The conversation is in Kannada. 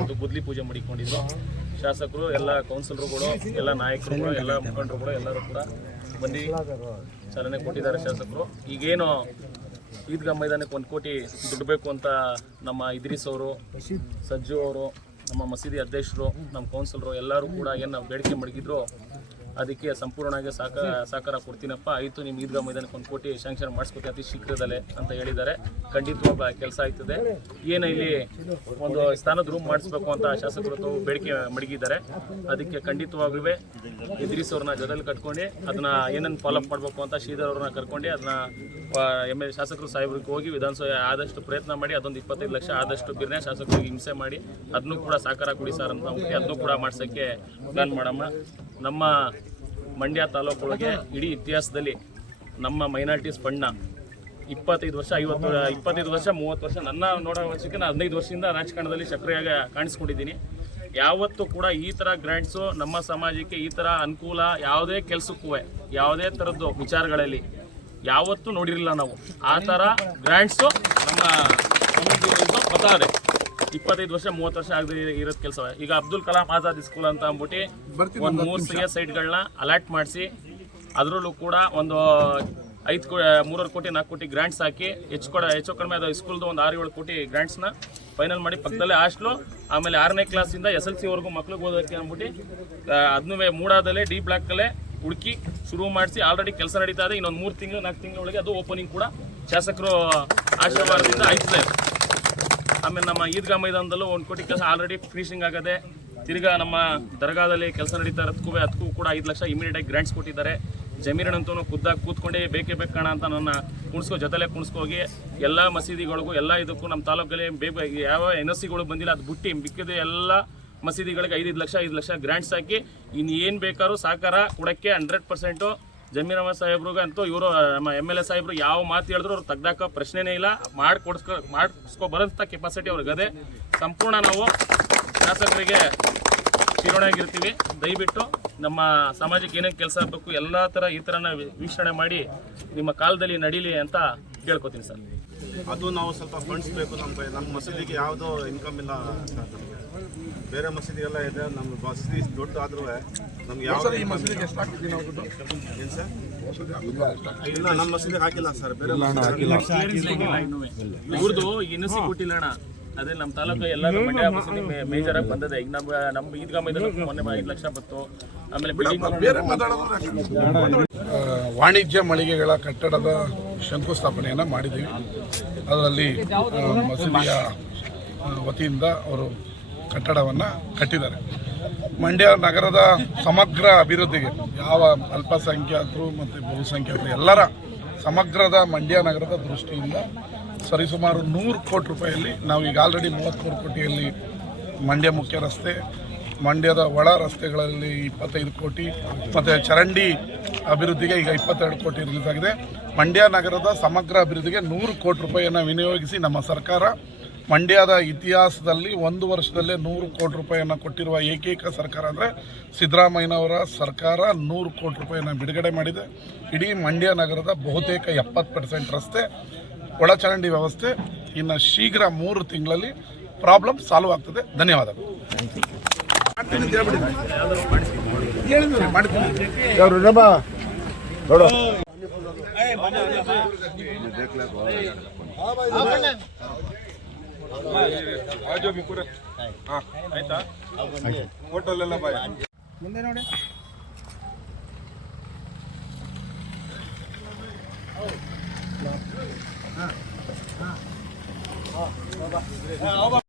ಇವತ್ತು ಗುದ್ಲಿ ಪೂಜೆ ಮಾಡಿಕೊಂಡಿದ್ರು. ಶಾಸಕರು, ಎಲ್ಲ ಕೌನ್ಸಿಲರ್ಗಳು ಎಲ್ಲ ನಾಯಕರುಗಳು ಎಲ್ಲ ಮುಖಂಡರುಗಳು ಎಲ್ಲರೂ ಕೂಡ ಬಂದು ಚಾಲನೆ ಕೊಟ್ಟಿದ್ದಾರೆ ಶಾಸಕರು. ಈಗೇನು ಈದ್ಗಾ ಮೈದಾನಕ್ಕೆ ಒಂದು ಕೋಟಿ ದುಡ್ಡು ಬೇಕು ಅಂತ ನಮ್ಮ ಇದ್ರೀಸ್ ಅವರು, ಸಜ್ಜು ಅವರು, ನಮ್ಮ ಮಸೀದಿ ಅಧ್ಯಕ್ಷರು, ನಮ್ಮ ಕೌನ್ಸಿಲರು ಎಲ್ಲರೂ ಕೂಡ ಏನು ಬೇಡಿಕೆ ಮಡಗಿದ್ರು ಅದಕ್ಕೆ ಸಂಪೂರ್ಣವಾಗಿ ಸಹಕಾರ ಸಹಕಾರ ಕೊಡ್ತೀನಪ್ಪ. ಆಯಿತು ನಿಮ್ಮ ಈದ್ಗಾ ಮೈದಾನಕ್ಕೆ ಒಂದು ಕೋಟಿ ಶಾಂಕ್ಷನ್ ಮಾಡಿಸ್ಕೊತೀನಿ ಅತಿ ಶೀಘ್ರದಲ್ಲೇ ಅಂತ ಹೇಳಿದ್ದಾರೆ. ಖಂಡಿತವಾಗ ಕೆಲಸ ಆಗ್ತದೆ. ಏನು ಇಲ್ಲಿ ಒಂದು ಸ್ಥಾನದ ರೂಮ್ ಮಾಡಿಸ್ಬೇಕು ಅಂತ ಶಾಸಕರು ತಾವು ಬೇಡಿಕೆ ಮಡಗಿದ್ದಾರೆ. ಅದಕ್ಕೆ ಖಂಡಿತವಾಗ್ಲೂ ಎದುರಿಸೋರನ್ನ ಜೊತೆಲಿ ಕಟ್ಕೊಂಡು ಅದನ್ನ ಏನೇನು ಫಾಲೋಅಪ್ ಮಾಡಬೇಕು ಅಂತ ಶ್ರೀಧರ್ ಅವ್ರನ್ನ ಕರ್ಕೊಂಡು ಅದನ್ನ ಎಂ ಎಲ್ ಶಾಸಕರು ಸಾಹೇಬ್ರಿಗೆ ಹೋಗಿ ವಿಧಾನಸಭೆ ಆದಷ್ಟು ಪ್ರಯತ್ನ ಮಾಡಿ, ಅದೊಂದು ಇಪ್ಪತ್ತೈದು ಲಕ್ಷ ಆದಷ್ಟು ಬಿರ್ನೆ ಶಾಸಕರಿಗೆ ಹಿಂಸೆ ಮಾಡಿ ಅದನ್ನು ಕೂಡ ಸಹಕಾರ ಕೊಡಿ ಸರ್ ಅಂತ ಅದನ್ನು ಕೂಡ ಮಾಡ್ಸೋಕ್ಕೆ ಪ್ಲಾನ್ ಮಾಡಮ್ಮ. ನಮ್ಮ ಮಂಡ್ಯ ತಾಲೂಕೊಳಗೆ ಇಡೀ ಇತಿಹಾಸದಲ್ಲಿ ನಮ್ಮ ಮೈನಾರಿಟೀಸ್ ಫಂಡ್ನ ಇಪ್ಪತ್ತೈದು ವರ್ಷ, ಐವತ್ತು, ಇಪ್ಪತ್ತೈದು ವರ್ಷ, ಮೂವತ್ತು ವರ್ಷ ನನ್ನ ನೋಡೋ ವರ್ಷಕ್ಕೆ ನಾನು ಹದಿನೈದು ವರ್ಷದಿಂದ ರಾಜಕಾರಣದಲ್ಲಿ ಸಕ್ರಿಯಾಗಿ ಕಾಣಿಸ್ಕೊಂಡಿದ್ದೀನಿ. ಯಾವತ್ತೂ ಕೂಡ ಈ ಥರ ಗ್ರ್ಯಾಂಟ್ಸು ನಮ್ಮ ಸಮಾಜಕ್ಕೆ ಈ ಥರ ಅನುಕೂಲ ಯಾವುದೇ ಕೆಲಸಕ್ಕೂ ಯಾವುದೇ ಥರದ್ದು ವಿಚಾರಗಳಲ್ಲಿ ಯಾವತ್ತೂ ನೋಡಿರಲಿಲ್ಲ ನಾವು. ಆ ಥರ ಗ್ರ್ಯಾಂಟ್ಸು ನಮ್ಮ ಕಮ್ಯುನಿಟಿಗಳಿಂದ ಬರ್ತಾರೆ ಇಪ್ಪತ್ತೈದು ವರ್ಷ ಮೂವತ್ತು ವರ್ಷ ಆಗದೆ ಇರೋದು ಕೆಲಸ ಈಗ ಅಬ್ದುಲ್ ಕಲಾಂ ಆಜಾದ್ ಸ್ಕೂಲ್ ಅಂತ ಅಂದ್ಬಿಟ್ಟು ಒಂದು ಮೂರು ಸಿ ಎಸ್ ಸೈಟ್ಗಳನ್ನ ಅಲಾಟ್ ಮಾಡಿಸಿ ಅದರಲ್ಲೂ ಕೂಡ ಒಂದು ಐದು ಕೋ ಮೂರುವರೆ ಕೋಟಿ ನಾಲ್ಕು ಕೋಟಿ ಗ್ರಾಂಟ್ಸ್ ಹಾಕಿ ಹೆಚ್ಚು ಕೊಡ ಹೆಚ್ಚು ಕಡಿಮೆ ಅದು ಸ್ಕೂಲ್ದು ಒಂದು ಆರು ಏಳು ಕೋಟಿ ಗ್ರಾಂಟ್ಸ್ನ ಫೈನಲ್ ಮಾಡಿ ಪಕ್ಕದಲ್ಲೇ ಹಾಸ್ಟ್ಲು ಆಮೇಲೆ ಆರನೇ ಕ್ಲಾಸಿಂದ ಎಸ್ ಎಲ್ ಸಿವರೆಗೂ ಮಕ್ಳಿಗೆ ಓದೋಕ್ಕೆ ಅಂದ್ಬಿಟ್ಟು ಅದನ್ನೂ ಮೂಡಾದಲ್ಲೇ ಡಿ ಬ್ಲಾಕಲ್ಲೇ ಹುಡುಕಿ ಶುರು ಮಾಡಿಸಿ ಆಲ್ರೆಡಿ ಕೆಲಸ ನಡೀತಾ ಇದೆ ಇನ್ನೊಂದು ಮೂರು ತಿಂಗಳು ನಾಲ್ಕು ತಿಂಗಳೊಳಗೆ ಅದು ಓಪನಿಂಗ್ ಕೂಡ ಶಾಸಕರು ಆಶೀರ್ವಾದದಿಂದ ಆಯ್ತದೆ. ಆಮೇಲೆ ನಮ್ಮ ಈದ್ಗಾ ಮೈದಾನದಲ್ಲೂ ಒಂದು ಕೋಟಿ ಕೆಲಸ ಆಲ್ರೆಡಿ ಫಿನಿಶಿಂಗ್ ಆಗದೆ, ತಿರ್ಗಾ ನಮ್ಮ ದರ್ಗಾದಲ್ಲಿ ಕೆಲಸ ನಡೀತಾ ಇರೋದಕ್ಕೂ ಅದಕ್ಕೂ ಕೂಡ ಐದು ಲಕ್ಷ ಇಮಿಡಿಯೇಟ್ ಆಗಿ ಗ್ರಾಂಟ್ಸ್ ಕೊಟ್ಟಿದ್ದಾರೆ. ಜಮೀರಿನಂತೂ ಖುದ್ದಾಗಿ ಕೂತ್ಕೊಂಡೇ ಬೇಕೇ ಬೇಕು ಕಣ ಅಂತ ನನ್ನ ಕುಣಿಸ್ಕೋ, ಜೊತೆಲೆ ಕುಣಿಸ್ಕೋಗಿ ಎಲ್ಲ ಮಸೀದಿಗಳಿಗೂ, ಎಲ್ಲ ಇದಕ್ಕೂ ನಮ್ಮ ತಾಲೂಕಲ್ಲಿ ಬೇಗ ಯಾವ ಎನ್ ಎಸ್ ಬಂದಿಲ್ಲ, ಅದು ಬುಟ್ಟಿ ಮಿಕ್ಕಿದ ಎಲ್ಲ ಮಸೀದಿಗಳಿಗೆ ಐದೈದು ಲಕ್ಷ, ಐದು ಲಕ್ಷ ಗ್ರಾಂಟ್ಸ್ ಹಾಕಿ ಇನ್ನು ಏನು ಬೇಕಾದ್ರೂ ಸಹಕಾರ ಕೊಡೋಕ್ಕೆ ಹಂಡ್ರೆಡ್ ಪರ್ಸೆಂಟು ಜಮೀರಮ್ಮ ಸಾಹೇಬ್ರಿಗೆ ಅಂತೂ ಇವರು ನಮ್ಮ ಎಂ ಎಲ್ ಎ ಸಾಹೇಬ್ರು ಯಾವ ಮಾತು ಹೇಳಿದ್ರು ಅವ್ರು ತೆಗ್ದಾಕ ಪ್ರಶ್ನೆನೇ ಇಲ್ಲ. ಮಾಡಿ ಕೊಡ್ಸ್ಕೊ ಮಾಡಿಸ್ಕೊ ಬರೋಂಥ ಕೆಪಾಸಿಟಿ ಅವ್ರಿಗೆ ಅದೇ. ಸಂಪೂರ್ಣ ನಾವು ಶಾಸಕರಿಗೆ ಶಿರೋಣಾಗಿರ್ತೀವಿ ದಯವಿಟ್ಟು ನಮ್ಮ ಸಮಾಜಕ್ಕೆ ಏನೇನು ಕೆಲಸ ಆಗಬೇಕು, ಎಲ್ಲ ಥರ ಈ ಥರನ ವೀಕ್ಷಣೆ ಮಾಡಿ ನಿಮ್ಮ ಕಾಲದಲ್ಲಿ ನಡೀಲಿ ಅಂತ ಕೇಳ್ಕೊತೀನಿ ಸರ್. ಅದು ನಾವು ಸ್ವಲ್ಪ ಫಂಡ್ಸ್ ಬೇಕು ನಮ್ಮ ನಮ್ಮ ಮಸೀದಿಗೆ ಯಾವುದೋ ಇನ್ಕಮ್ ಇಲ್ಲ. ಬೇರೆ ಮಸೀದಿ ಎಲ್ಲ ಇದೆ. ನಮ್ಮ ಮಸೀದಿ ದೊಡ್ಡ ಆದ್ರೂ ನಮ್ಗೆ ಯಾವ ಏನು ಸರ್? ಇಲ್ಲ ನಮ್ಮ ಮಸೀದಿಗೆ ಹಾಕಿಲ್ಲ ಸರ್. ಬೇರೆ ಇವ್ರದ್ದು ಇನ್ನೂ ಕೊಟ್ಟಿಲ್ಲ ಅಣ್ಣ ಅದೇ ನಮ್ಮ ತಾಲೂಕು ಎಲ್ಲ ಮಂಡ್ಯ ಮಸೀದಿ ಮೇಜರ್ ಆಗಿ ಬಂದದೆ. ಈಗ ನಮ್ಮ ನಮ್ಮ ಈದ್ಗಾ ಮೊನ್ನೆ ಐದು ಲಕ್ಷ ಬಂತು. ಆಮೇಲೆ ಬಿಲ್ಡಿಂಗ್ ಬೇರೆ ಮಾತಾಡೋದು ಆ, ವಾಣಿಜ್ಯ ಮಳಿಗೆಗಳ ಕಟ್ಟಡದ ಶಂಕುಸ್ಥಾಪನೆಯನ್ನು ಮಾಡಿದ್ದೀವಿ. ಅದರಲ್ಲಿ ಮಸೀದಿಯ ವತಿಯಿಂದ ಅವರು ಕಟ್ಟಡವನ್ನು ಕಟ್ಟಿದ್ದಾರೆ. ಮಂಡ್ಯ ನಗರದ ಸಮಗ್ರ ಅಭಿವೃದ್ಧಿಗೆ ಯಾವ ಅಲ್ಪಸಂಖ್ಯಾತರು ಮತ್ತು ಬಹುಸಂಖ್ಯಾತರು ಎಲ್ಲರ ಸಮಗ್ರದ ಮಂಡ್ಯ ನಗರದ ದೃಷ್ಟಿಯಿಂದ ಸರಿಸುಮಾರು ನೂರು ಕೋಟಿ ರೂಪಾಯಿಯಲ್ಲಿ ನಾವು ಈಗ ಆಲ್ರೆಡಿ ಮೂವತ್ತ್ಮೂರು ಕೋಟಿಯಲ್ಲಿ ಮಂಡ್ಯ ಮುಖ್ಯ ರಸ್ತೆ ಮಂಡ್ಯದ ಒಳ ರಸ್ತೆಗಳಲ್ಲಿ ಇಪ್ಪತ್ತೈದು ಕೋಟಿ ಮತ್ತು ಚರಂಡಿ ಅಭಿವೃದ್ಧಿಗೆ ಈಗ ಇಪ್ಪತ್ತೆರಡು ಕೋಟಿ ರಿಲೀಸ್ ಆಗಿದೆ. ಮಂಡ್ಯ ನಗರದ ಸಮಗ್ರ ಅಭಿವೃದ್ಧಿಗೆ ನೂರು ಕೋಟಿ ರೂಪಾಯಿಯನ್ನು ವಿನಿಯೋಗಿಸಿ ನಮ್ಮ ಸರ್ಕಾರ ಮಂಡ್ಯದ ಇತಿಹಾಸದಲ್ಲಿ ಒಂದು ವರ್ಷದಲ್ಲೇ ನೂರು ಕೋಟಿ ರೂಪಾಯಿಯನ್ನು ಕೊಟ್ಟಿರುವ ಏಕೈಕ ಸರ್ಕಾರ ಅಂದರೆ ಸಿದ್ದರಾಮಯ್ಯನವರ ಸರ್ಕಾರ ನೂರು ಕೋಟಿ ರೂಪಾಯಿಯನ್ನು ಬಿಡುಗಡೆ ಮಾಡಿದೆ. ಇಡೀ ಮಂಡ್ಯ ನಗರದ ಬಹುತೇಕ ಎಪ್ಪತ್ತು ಪರ್ಸೆಂಟ್ ರಸ್ತೆ ಒಳಚರಂಡಿ ವ್ಯವಸ್ಥೆ ಇನ್ನು ಶೀಘ್ರ ಮೂರು ತಿಂಗಳಲ್ಲಿ ಪ್ರಾಬ್ಲಮ್ ಸಾಲ್ವ್ ಆಗ್ತದೆ. ಧನ್ಯವಾದಗಳು. ನೋಡು ಹೋಟೆಲ್ ಬಾಯ್ ಮುಂದೆ ನೋಡಿ. ಹಾಂ ಹಾಂ ಹಾಂ.